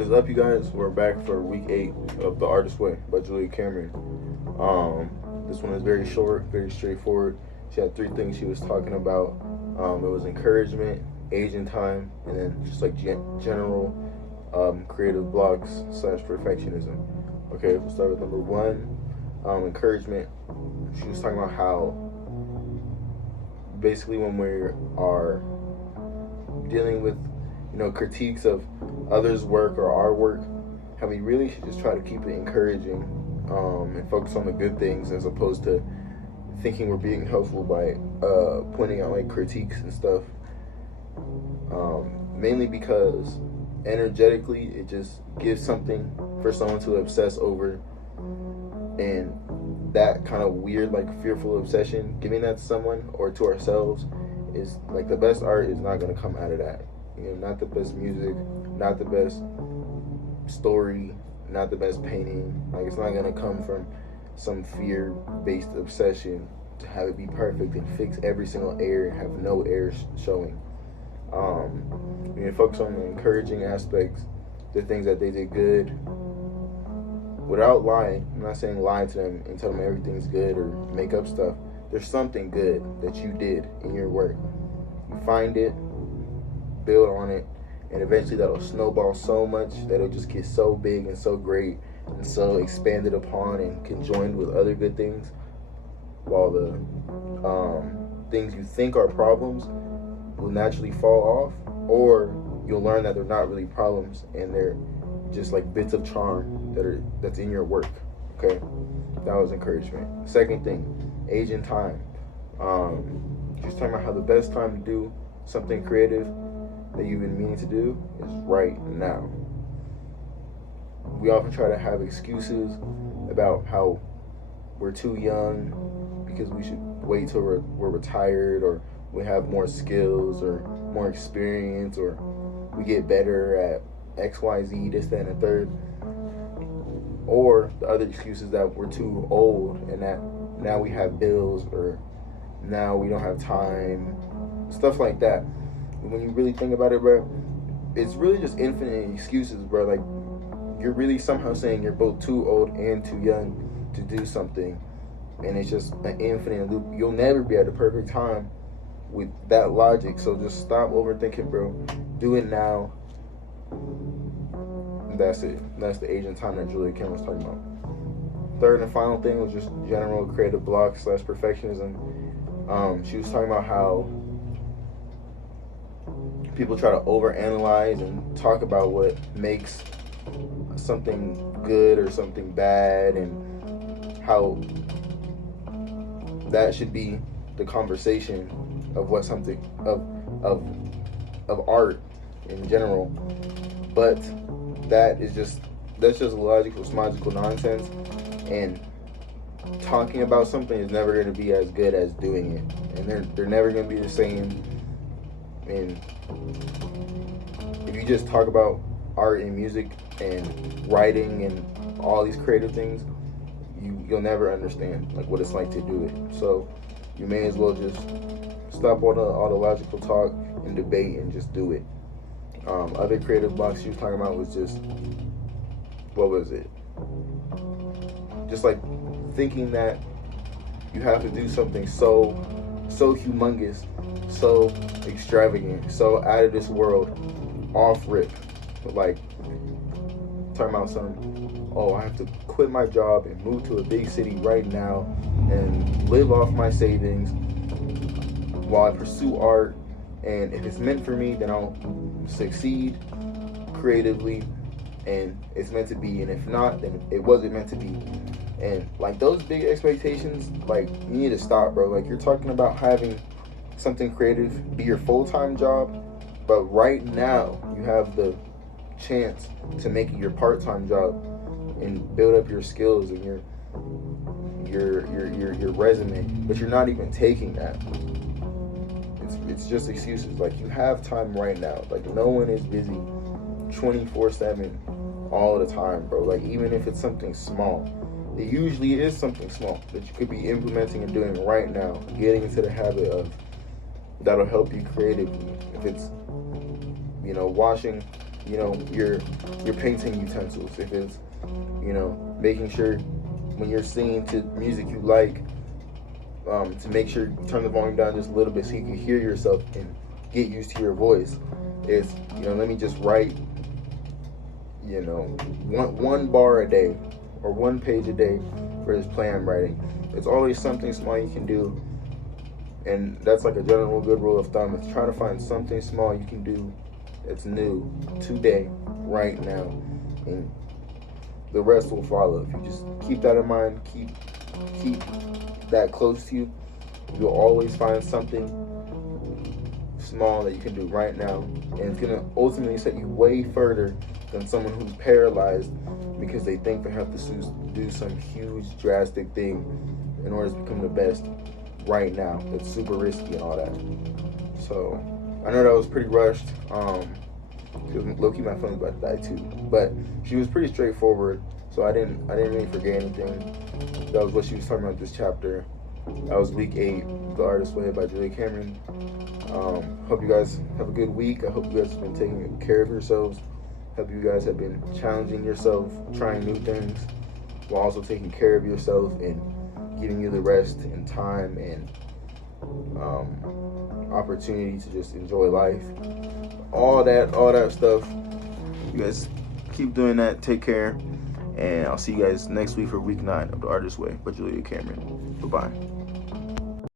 What is up, you guys? We're back for week 8 of The Artist Way by Julia Cameron. This one is very short, very straightforward. She had 3 things she was talking about. It was encouragement, aging time, and then just like general creative blocks / perfectionism. Okay, we'll start with number 1, encouragement. She was talking about how basically when we are dealing with critiques of others' work or our work, how we really should just try to keep it encouraging and focus on the good things as opposed to thinking we're being helpful by pointing out like critiques and stuff. Mainly because energetically it just gives something for someone to obsess over, and that kind of weird like fearful obsession, giving that to someone or to ourselves, is like the best art is not going to come out of that. Not the best music, not the best story, not the best painting. Like, it's not gonna come from some fear-based obsession to have it be perfect and fix every single error and have no errors showing. We need to focus on the encouraging aspects, the things that they did good, without lying. I'm not saying lie to them and tell them everything's good or make up stuff. There's something good that you did in your work. You find it, build on it, and eventually that'll snowball so much that it'll just get so big and so great and so expanded upon and conjoined with other good things, while the things you think are problems will naturally fall off, or you'll learn that they're not really problems and they're just like bits of charm that's in your work. Okay, that was encouragement. Second thing, age and time. She's talking about how the best time to do something creative that you've been meaning to do is right now. We often try to have excuses about how we're too young because we should wait till we're retired, or we have more skills or more experience, or we get better at XYZ, this, that, and the third. Or the other excuse is that we're too old and that now we have bills, or now we don't have time, stuff like that. When you really think about it, bro, it's really just infinite excuses, bro. Like, you're really somehow saying you're both too old and too young to do something, and it's just an infinite loop. You'll never be at the perfect time with that logic, so just stop overthinking, bro. Do it now. That's it. That's the age and time that Julia Cameron was talking about. Third and final thing was just general creative block / perfectionism. She was talking about how people try to overanalyze and talk about what makes something good or something bad, and how that should be the conversation of what something of art in general. But that's just logical nonsense, and talking about something is never going to be as good as doing it, and they're never going to be the same. And if you just talk about art and music and writing and all these creative things, you'll never understand like what it's like to do it. So you may as well just stop all the logical talk and debate and just do it. Other creative blocks she was talking about was just, what was it? Just like thinking that you have to do something so humongous, so extravagant, so out of this world, off rip. Like, talking about I have to quit my job and move to a big city right now and live off my savings while I pursue art, and if it's meant for me, then I'll succeed creatively, and it's meant to be, and if not, then it wasn't meant to be. And like, those big expectations, like, you need to stop, bro. Like, you're talking about having something creative be your full-time job, but right now you have the chance to make it your part-time job and build up your skills and your resume, but you're not even taking that. It's just excuses. Like, you have time right now. Like, no one is busy 24/7 all the time, bro. Like, even if it's something small, it usually is something small that you could be implementing and doing right now, getting into the habit of, that'll help you creatively. If it's, washing you know, your painting utensils. If it's, you know, making sure when you're singing to music you like, to make sure you turn the volume down just a little bit so you can hear yourself and get used to your voice. It's, you know, let me just write, you know, one bar a day or one page a day for this play I'm writing. It's always something small you can do, and that's like a general good rule of thumb. Is try to find something small you can do that's new today, right now, and the rest will follow. If you just keep that in mind, keep that close to you, you'll always find something small that you can do right now, and it's gonna ultimately set you way further than someone who's paralyzed because they think they have to do some huge drastic thing in order to become the best right now. It's super risky and all that. So I know that was pretty rushed, because low-key my phone's about to die too, but she was pretty straightforward, so I didn't really forget anything. That was what she was talking about this chapter. That was week 8, The Artist's Way by Julia Cameron. Hope you guys have a good week. I hope you guys have been taking care of yourselves. Hope you guys have been challenging yourself, trying new things, while also taking care of yourself and giving you the rest and time and opportunity to just enjoy life. All that stuff. You guys keep doing that. Take care. And I'll see you guys next week for week 9 of The Artist's Way by Julia Cameron. Bye-bye.